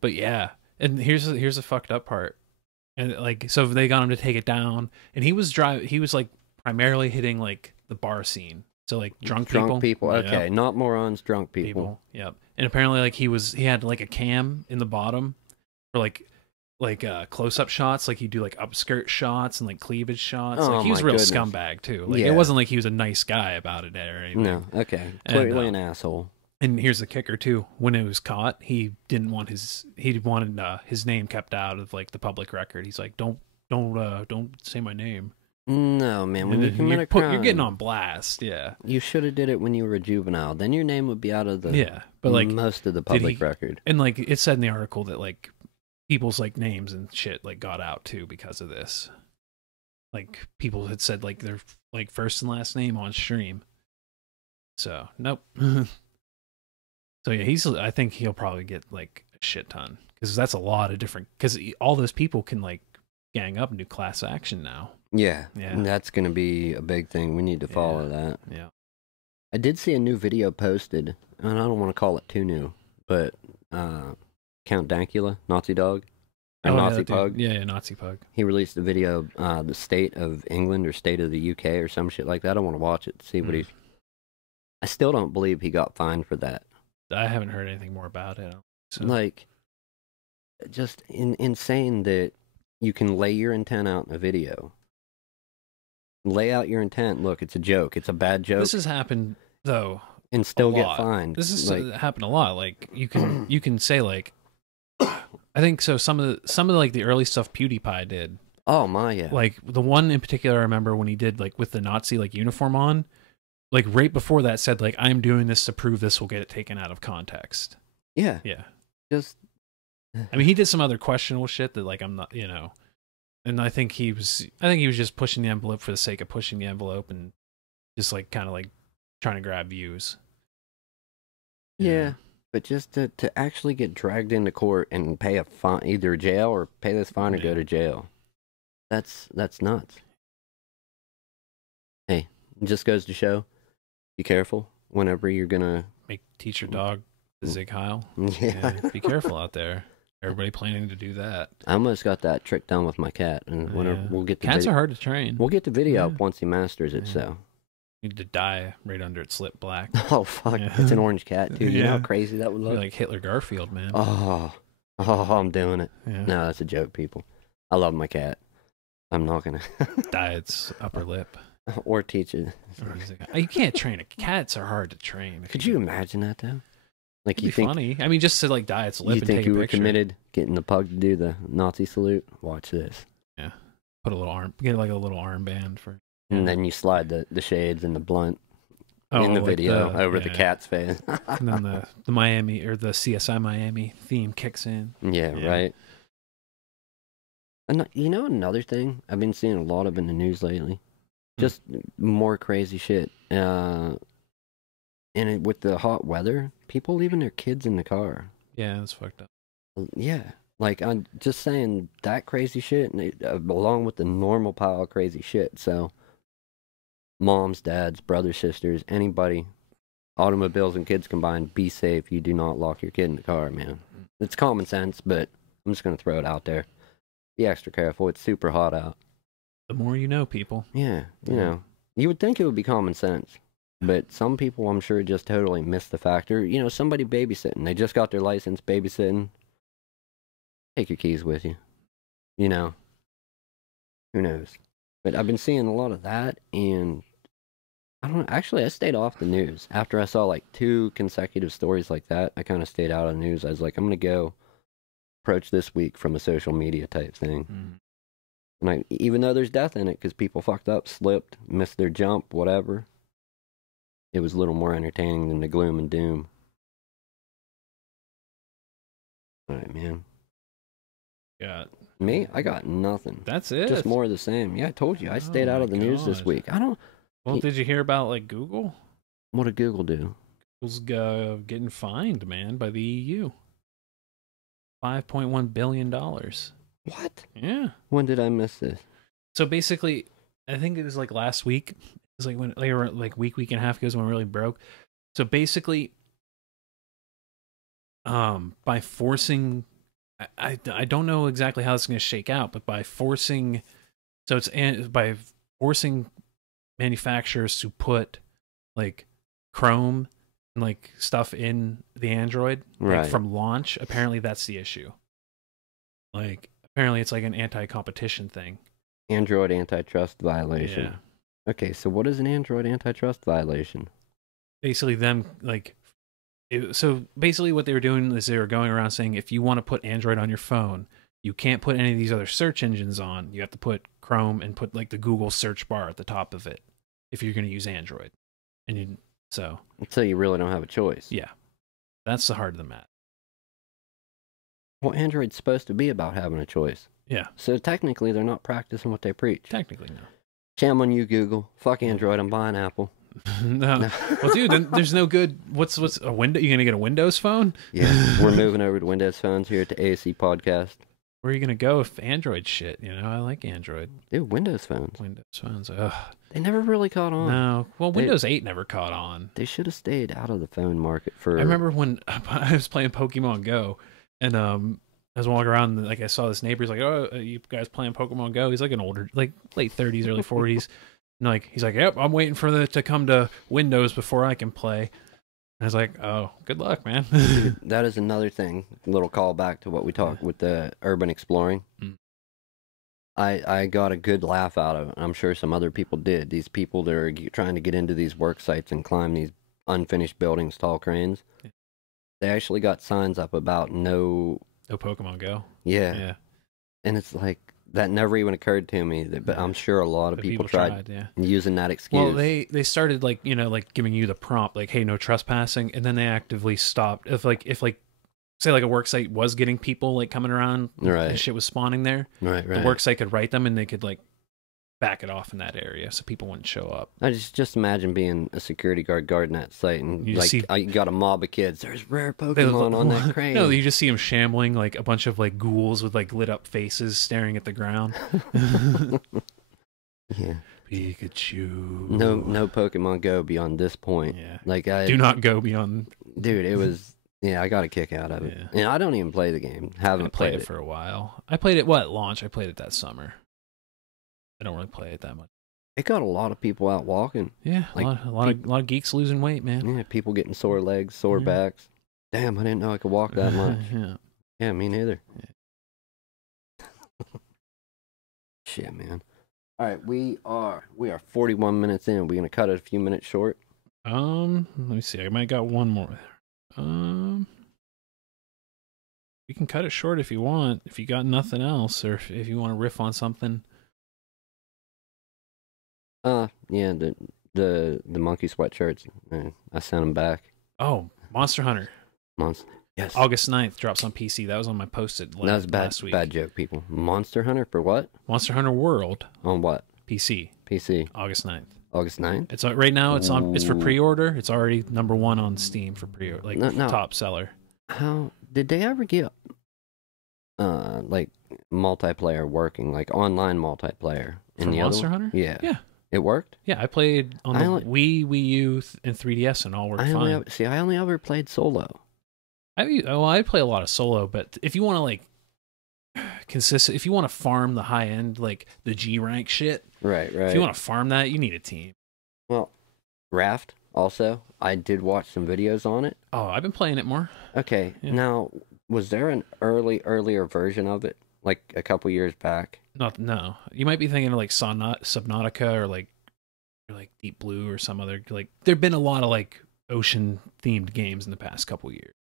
But yeah, and here's the fucked up part. And so they got him to take it down, and he was primarily hitting the bar scene. So drunk people. Okay, yep. Not morons, drunk people. Yep. And apparently he had a cam in the bottom for close-up shots, he do upskirt shots and cleavage shots. He was a real scumbag too. It wasn't like he was a nice guy about it or anything. No, okay, clearly an asshole. And here's the kicker too: when it was caught, he wanted his name kept out of the public record. He's like, don't say my name. No, man. When you commit a crime, you're getting on blast. Yeah, you should have did it when you were a juvenile. Then your name would be out of the most of the public record. And it said in the article that people's names and shit got out too because of this. People had said their first and last name on stream. So nope. So yeah, I think he'll probably get a shit ton because that's a lot of different. Because all those people can gang up and do class action now. Yeah, and that's gonna be a big thing. We need to follow that. Yeah, I did see a new video posted, and I don't want to call it too new, but Count Dankula, Nazi dog, or Nazi pug. Yeah, Nazi pug. He released a video, the state of England or state of the UK or some shit like that. I want to watch it to see what he's. I still don't believe he got fined for that. I haven't heard anything more about it. So. Just insane that you can lay your intent out in a video. Lay out your intent. Look, it's a joke. It's a bad joke. This has happened though and still get lot. fined. This is like, happened a lot. Like you can say like, I think so. Some of the like the early stuff PewDiePie did. oh my, yeah. Like the one in particular, I remember when he did like with the Nazi like uniform on, like right before that said like, I'm doing this to prove this will get it taken out of context. Yeah. Yeah. Just. I mean, he did some other questionable shit that like I'm not, you know, and I think he was just pushing the envelope for the sake of pushing the envelope and just like kind of like trying to grab views. Yeah. But just to actually get dragged into court and pay a fine, either jail or pay this fine or go to jail, that's nuts. Hey, it just goes to show, be careful whenever you're gonna teach your dog the Zig Heil. Yeah. Be careful out there. Everybody planning to do that. I almost got that trick done with my cat, and whenever we'll get the cats are hard to train. We'll get the video up once he masters it. So you need to dye right under its lip black. Oh fuck, it's an orange cat too. You know how crazy that would look. Like Hitler Garfield, man. Oh, I'm doing it. Yeah. No, that's a joke, people. I love my cat. I'm not gonna dye its upper lip or teach it. You can't train it. Cats are hard to train. Could you imagine that though? Like It'd you be think funny? I mean, just to like dye its lip. You and think take you a were picture. committed getting the pug to do the Nazi salute? Watch this. Yeah, put a little arm, get like a little armband for. And then you slide the shades and the blunt in the like video over the cat's face. And then the Miami or the CSI Miami theme kicks in. Yeah, right. And you know another thing I've been seeing a lot of in the news lately, just more crazy shit. And with the hot weather, people leaving their kids in the car. Yeah, that's fucked up. Yeah, like I'm just saying that crazy shit, and along with the normal pile of crazy shit. So, moms, dads, brothers, sisters, anybody, automobiles and kids combined, be safe. You do not lock your kid in the car, man. It's common sense, but I'm just gonna throw it out there. Be extra careful. It's super hot out. The more you know, people. Yeah, you know, you would think it would be common sense. But some people, I'm sure, just totally miss the factor. You know, somebody babysitting. They just got their license babysitting. Take your keys with you. You know. Who knows? But I've been seeing a lot of that, and I don't know. Actually, I stayed off the news. After I saw like 2 consecutive stories like that, I kind of stayed out of the news. I was like, I'm going to go approach this week from a social media type thing. And even though there's death in it, because people fucked up, slipped, missed their jump, whatever. It was a little more entertaining than the gloom and doom. All right, man. Got me? I got nothing. That's it. Just more of the same. Yeah, I told you. I stayed out of the news this week. I don't. Well, did you hear about like Google? What did Google do? Google's getting fined, man, by the EU. $5.1 billion. What? Yeah. When did I miss this? So basically, I think it was like last week. It was like when they were like week and a half ago is when it really broke. So basically, by forcing, I don't know exactly how it's going to shake out, but by forcing, by forcing manufacturers to put like Chrome and like stuff in the Android like, from launch, apparently that's the issue. Like apparently it's like an anti-competition thing. Android antitrust violation. Yeah. Okay, so what is an Android antitrust violation? Basically them like so basically what they were doing is they were going around saying if you want to put Android on your phone, you can't put any of these other search engines on. You have to put Chrome and put like the Google search bar at the top of it if you're going to use Android. And so you really don't have a choice. Yeah. That's the heart of the matter. Well, Android's supposed to be about having a choice. Yeah. So technically they're not practicing what they preach. Technically, no. Shame on you, Google. Fuck Android. I'm buying Apple. No. Well, dude, then there's no good. What's a window? You gonna get a Windows phone? Yeah, we're moving over to Windows phones here at the ASC podcast. Where are you gonna go if Android shit? You know, I like Android. Dude, Windows phones. Windows phones. Ugh. They never really caught on. No. Well, Windows 8 never caught on. They should have stayed out of the phone market for. I remember when I was playing Pokemon Go, and I was walking around, and, like I saw this neighbor. He's like, "Oh, you guys playing Pokemon Go?" He's like an older, like late 30s, early 40s. And like he's like, "Yep, I'm waiting for it to come to Windows before I can play." And I was like, "Oh, good luck, man." Dude, that is another thing. A little callback to what we talked with the urban exploring. I got a good laugh out of it. I'm sure some other people did. These people that are trying to get into these work sites and climb these unfinished buildings, tall cranes. Yeah. They actually got signs up about no. No Pokemon Go. Yeah. Yeah. And it's like that never even occurred to me. But I'm sure a lot of But people tried yeah. using that excuse. Well, they started like, you know, like giving you the prompt like, hey, no trespassing, and then they actively stopped. If say like a work site was getting people like coming around Right. and shit was spawning there, Right. the work site could write them and they could like back it off in that area so people wouldn't show up. I just imagine being a security guard guarding that site and You like see- you got a mob of kids. There's rare Pokemon on that crane. No, you just see them shambling like a bunch of like ghouls with like lit up faces staring at the ground. Yeah. Pikachu. No Pokemon Go beyond this point. Yeah. Like Do not go beyond. Dude, it was. Yeah, I got a kick out of it. Yeah. And I don't even play the game. Haven't I played played it for a while. I played it at launch. I played it that summer. I don't really play it that much. It got a lot of people out walking. Yeah, Like, a lot of geeks losing weight, man. Yeah, people getting sore legs, sore Yeah. backs. Damn, I didn't know I could walk that much. Yeah. Yeah, me neither. Shit, man. All right, we are 41 minutes in. We're gonna cut it a few minutes short. Let me see. I might got one more. You can cut it short if you want. If you got nothing else, or if you want to riff on something. Yeah, the monkey sweatshirts. I sent them back. Oh, Monster Hunter. Yes. August 9th drops on PC. That was on my posted That was last week. bad joke, people. Monster Hunter for what? Monster Hunter World On what? PC. PC. August 9th. August 9th? It's right now. It's for Ooh. pre-order. It's already #1 on Steam for pre-order, like No. top seller. How did they ever get like multiplayer working, like online multiplayer in For the Monster other Hunter? Yeah. Yeah. It worked? Yeah, I played on the only- Wii U, and 3DS, and all worked fine. I only ever played solo. I play a lot of solo, but if you want to like if you want to farm the high end, like the G rank shit, Right. if you want to farm that, you need a team. Well, Raft also, I did watch some videos on it. Oh, I've been playing it more. Okay. Yeah. Now, was there an earlier version of it, like a couple years back? No, you might be thinking of like Subnautica or like Deep Blue or some other like. There've been a lot of like ocean themed games in the past couple years.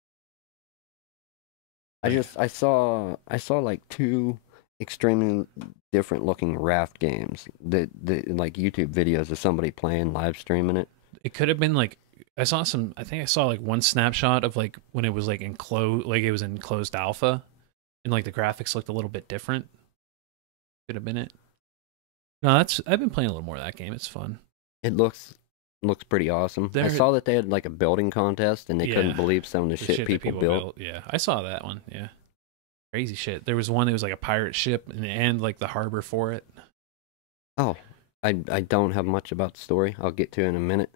I saw like two extremely different looking Raft games that like YouTube videos of somebody playing, live streaming it. It could have been like I think I saw like one snapshot of like when it was like enclosed, like it was in closed alpha, and like the graphics looked a little bit different. Could have been it. No, I've been playing a little more of that game. It's fun. It looks pretty awesome. I saw that they had like a building contest and they couldn't believe some of the shit that people built. Yeah, I saw that one. Yeah, crazy shit. There was one that was like a pirate ship and like the harbor for it. Oh, I don't have much about the story. I'll get to it in a minute.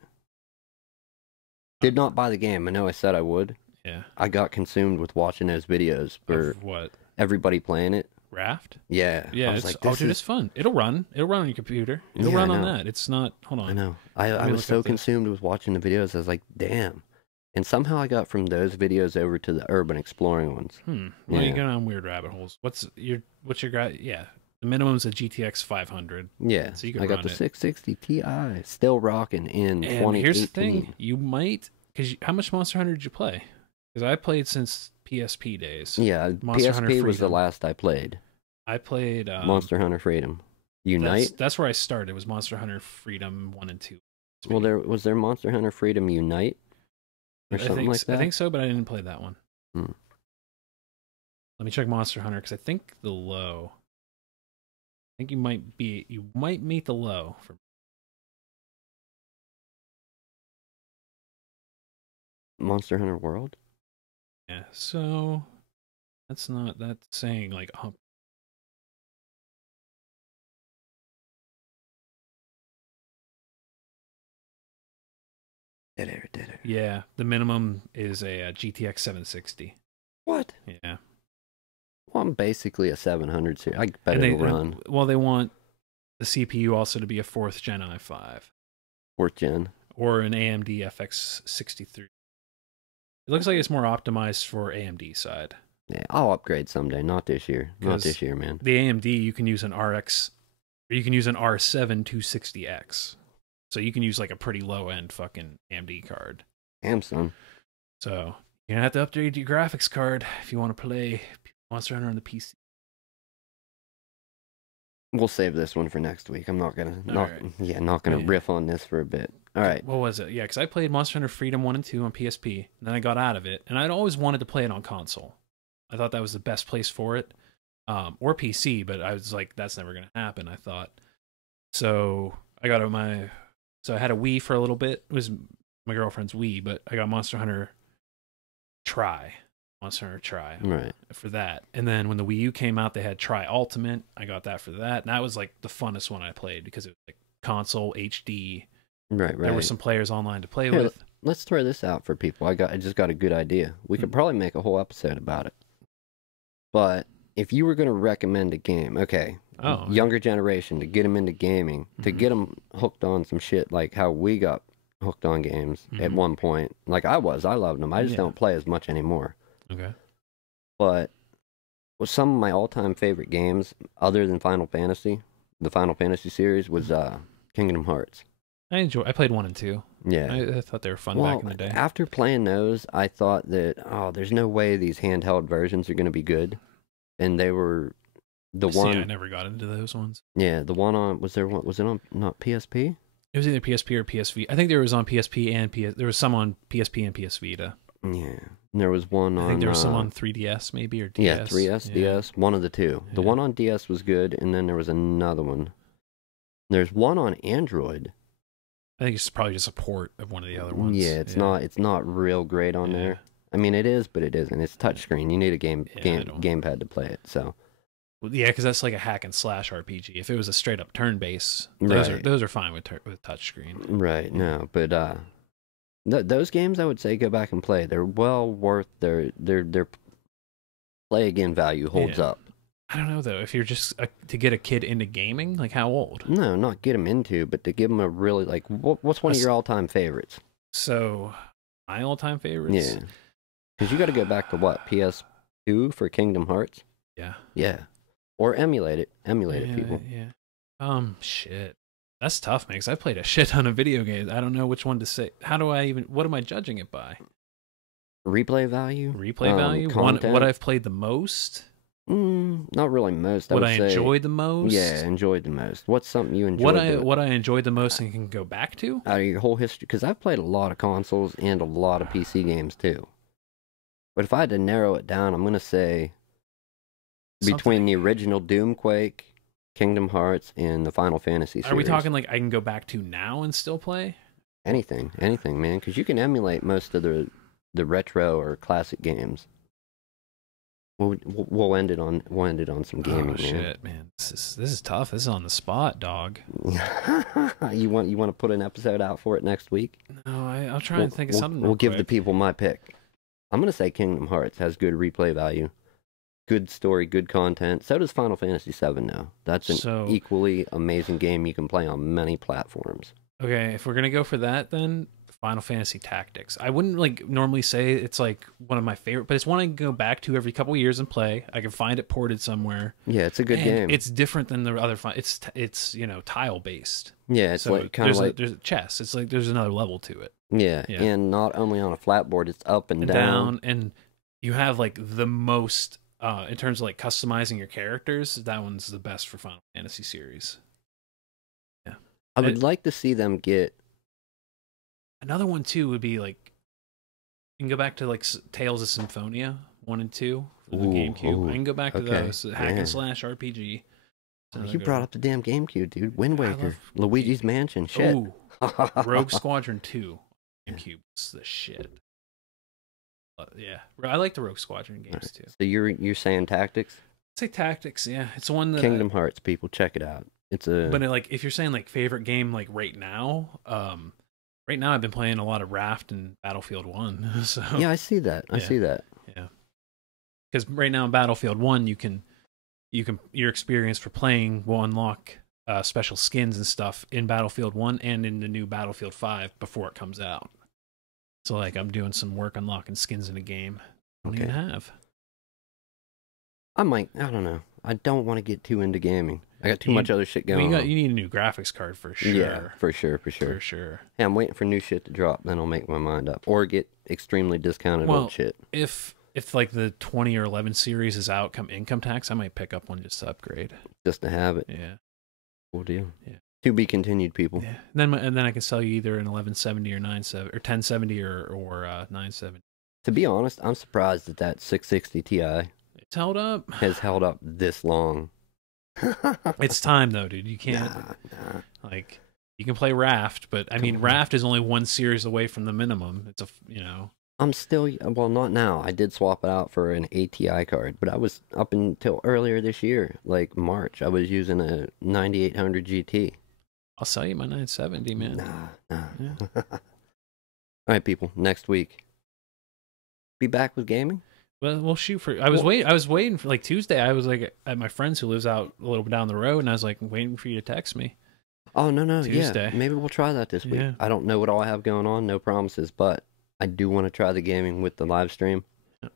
Did not buy the game. I know I said I would. Yeah. I got consumed with watching those videos for Of what? everybody playing it. Raft? Yeah. Yeah, I was it's, like, it's fun. It'll run on your computer. It'll Yeah, run I on know. that. It's not. Hold on. I know. I me was look so up this. consumed with watching the videos. I was like, damn. And somehow I got from those videos over to the urban exploring ones. Well, Yeah. you go down weird rabbit holes. What's your Yeah, the minimum's a GTX 500. Yeah. So you can I got run the it. 660 Ti still rocking in And 2018. here's the thing: you might how much Monster Hunter did you play? Because I played since PSP days. Yeah, Monster PSP Hunter was the Freedom. last I played. I played Monster Hunter Freedom. Unite? That's where I started. It was Monster Hunter Freedom 1 and 2. Well, was there Monster Hunter Freedom Unite? Or something like that? I think so, but I didn't play that one. Hmm. Let me check Monster Hunter because I think the low. I think you might meet the low for Monster Hunter World? yeah. So that's saying like Did it. yeah. The minimum is a GTX 760. What? Yeah. Well, I'm basically a 700 series. I bet And it'll run. Well, they want the CPU also to be a 4th gen i5 4th gen. or an AMD FX 63. It looks like it's more optimized for AMD side. Yeah, I'll upgrade someday. Not this year. Not 'Cause this year, man. The AMD, you can use an RX, or you can use an R7 260X. So you can use like a pretty low end fucking AMD card. Damn, son. So you're gonna have to upgrade your graphics card if you want to play Monster Hunter on the PC. We'll save this one for next week. I'm not gonna not gonna Yeah. riff on this for a bit. All right. What was it? Yeah, because I played Monster Hunter Freedom 1 and 2 on PSP, and then I got out of it, and I'd always wanted to play it on console. I thought that was the best place for it, or PC, but I was like, that's never gonna happen. I thought. So I got so I had a Wii for a little bit. It was my girlfriend's Wii, but I got Monster Hunter Tri Right. for that. And then when the Wii U came out, they had Tri Ultimate. I got that for that, and that was like the funnest one I played because it was like console HD. Right. There were some players online to play Here, with. Let's throw this out for people. I just got a good idea. We could probably make a whole episode about it. But if you were going to recommend a game, okay, younger generation, to get them into gaming, to get them hooked on some shit like how we got hooked on games at one point. Like I loved them. I just don't play as much anymore. Okay. But with some of my all-time favorite games, other than Final Fantasy, the Final Fantasy series, was Kingdom Hearts. I played 1 and 2. Yeah. I thought they were fun back in the day. After playing those, I thought that, there's no way these handheld versions are going to be good. And they were I never got into those ones. Yeah, the one on, was it on, not PSP? It was either PSP or PSV. I think there was on PSP and there was some on PSP and PS Vita. Yeah. And there was one on... I think there was some on 3DS maybe, or DS. Yeah, 3DS, DS, one of the two. The one on DS was good, and then there was another one. There's one on Android. I think it's probably just a port of one of the other ones. Yeah, it's not real great on there. I mean, it is, but it isn't. It's touchscreen. You need a gamepad to play it. So, yeah, because that's like a hack and slash RPG. If it was a straight up turn base, those are fine with touchscreen. Right. No, but those games I would say go back and play. They're well worth their play again value holds up. I don't know though. If you're just to get a kid into gaming, like how old? No, not get them into, but to give them a really like what's one of your all-time favorites? So, my all-time favorites. Yeah. Because you got to go back to what, PS2 for Kingdom Hearts? Yeah. Yeah. Or emulate it, people. Yeah. Shit. That's tough, man, because I played a shit ton of video games. I don't know which one to say. What am I judging it by? Replay value? Replay value? What I've played the most? Not really most. What I enjoyed the most? Yeah, enjoyed the most. What's something you enjoyed? What I enjoyed the most and can go back to? Out of your whole history? Because I've played a lot of consoles and a lot of PC games, too. But if I had to narrow it down, I'm going to say between the original Doom Quake, Kingdom Hearts, and the Final Fantasy series. Are we talking like I can go back to now and still play? Anything, man. Because you can emulate most of the retro or classic games. We'll end it on some gaming. Oh shit, man! This is tough. This is on the spot, dog. You want to put an episode out for it next week? No, I'll try and think of something. We'll give the people my pick. I'm gonna say Kingdom Hearts has good replay value, good story, good content. So does Final Fantasy VII now. That's an equally amazing game you can play on many platforms. Okay, if we're gonna go for that, then Final Fantasy Tactics. I wouldn't like normally say it's like one of my favorite, but it's one I can go back to every couple years and play. I can find it ported somewhere. Yeah, it's a good game. It's different than the other. It's tile based. Yeah, it's like kind of like there's chess. It's like there's another level to it. Yeah, and not only on a flat board, it's up and down, and you have like the most in terms of like customizing your characters. That one's the best for Final Fantasy series. Yeah, I would like to see them get another one too. Would be like you can go back to like Tales of Symphonia 1 and 2 for the GameCube. I can go back to those hack and slash RPG. You brought up the damn GameCube, dude. Wind Waker, Luigi's Mansion, shit. Rogue Squadron 2. GameCube was the shit. Yeah, I like the Rogue Squadron games too. So you're saying Tactics? I'd say Tactics, yeah. It's one that Kingdom Hearts, people, check it out. But like if you're saying like favorite game like right now, I've been playing a lot of Raft and Battlefield 1. So yeah, I see that. I see that. Yeah, because right now in Battlefield 1, your experience for playing will unlock special skins and stuff in Battlefield 1 and in the new Battlefield 5 before it comes out. So like I'm doing some work unlocking skins in a game I don't even have. I don't know. I don't want to get too into gaming. I got too much other shit going on. You need a new graphics card for sure. Yeah, for sure. For sure. Yeah, I'm waiting for new shit to drop, then I'll make my mind up. Or get extremely discounted old shit. If like the 20 or 11 series is out come income tax, I might pick up one just to upgrade. Just to have it. Yeah. Cool deal. Yeah. To be continued, people. Yeah. And then I can sell you either an 1170 or 970 or 1070 or 970. To be honest, I'm surprised that 660 Ti It's held up. has held up this long. It's time though, dude. You can't like you can play Raft, but I mean Raft is only one series away from the minimum. It's I'm still, well, not now. I did swap it out for an ATI card, but I was up until earlier this year, like March, I was using a 9800 GT. I'll sell you my 970, man. Nah. Yeah. All right, people. Next week, be back with gaming. Well, we'll shoot for. I was waiting for like Tuesday. I was like at my friend's who lives out a little bit down the road, and I was like waiting for you to text me. Oh no, Tuesday. Yeah. Maybe we'll try that this week. Yeah. I don't know what all I have going on. No promises, but I do want to try the gaming with the live stream. Yeah.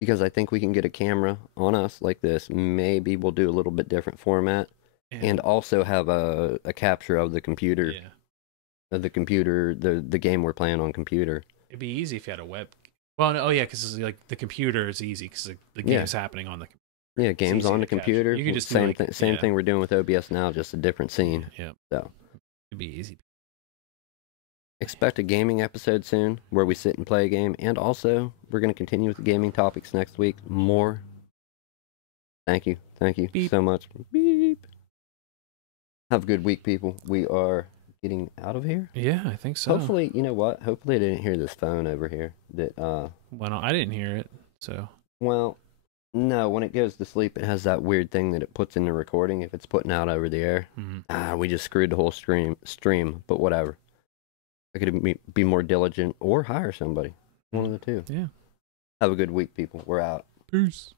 Because I think we can get a camera on us like this. Maybe we'll do a little bit different format. Yeah. And also have a capture of the computer. Yeah. Of the computer, the game we're playing on computer. It'd be easy if you had a web. Well, no, because like the computer is easy because the game's happening on the computer. Yeah, game's on the computer. You can just same thing we're doing with OBS now, just a different scene. Yeah. So it'd be easy. Expect a gaming episode soon where we sit and play a game, and also we're going to continue with the gaming topics next week. More. Thank you Beep. so much. Beep. Have a good week, people. We are getting out of here. Yeah, I think so. Hopefully, you know what? Hopefully, I didn't hear this phone over here. Well, no, I didn't hear it. So. Well, no. When it goes to sleep, it has that weird thing that it puts in the recording if it's putting out over the air. Mm-hmm. We just screwed the whole stream. But whatever. I could be more diligent or hire somebody. One of the two. Yeah. Have a good week, people. We're out. Peace.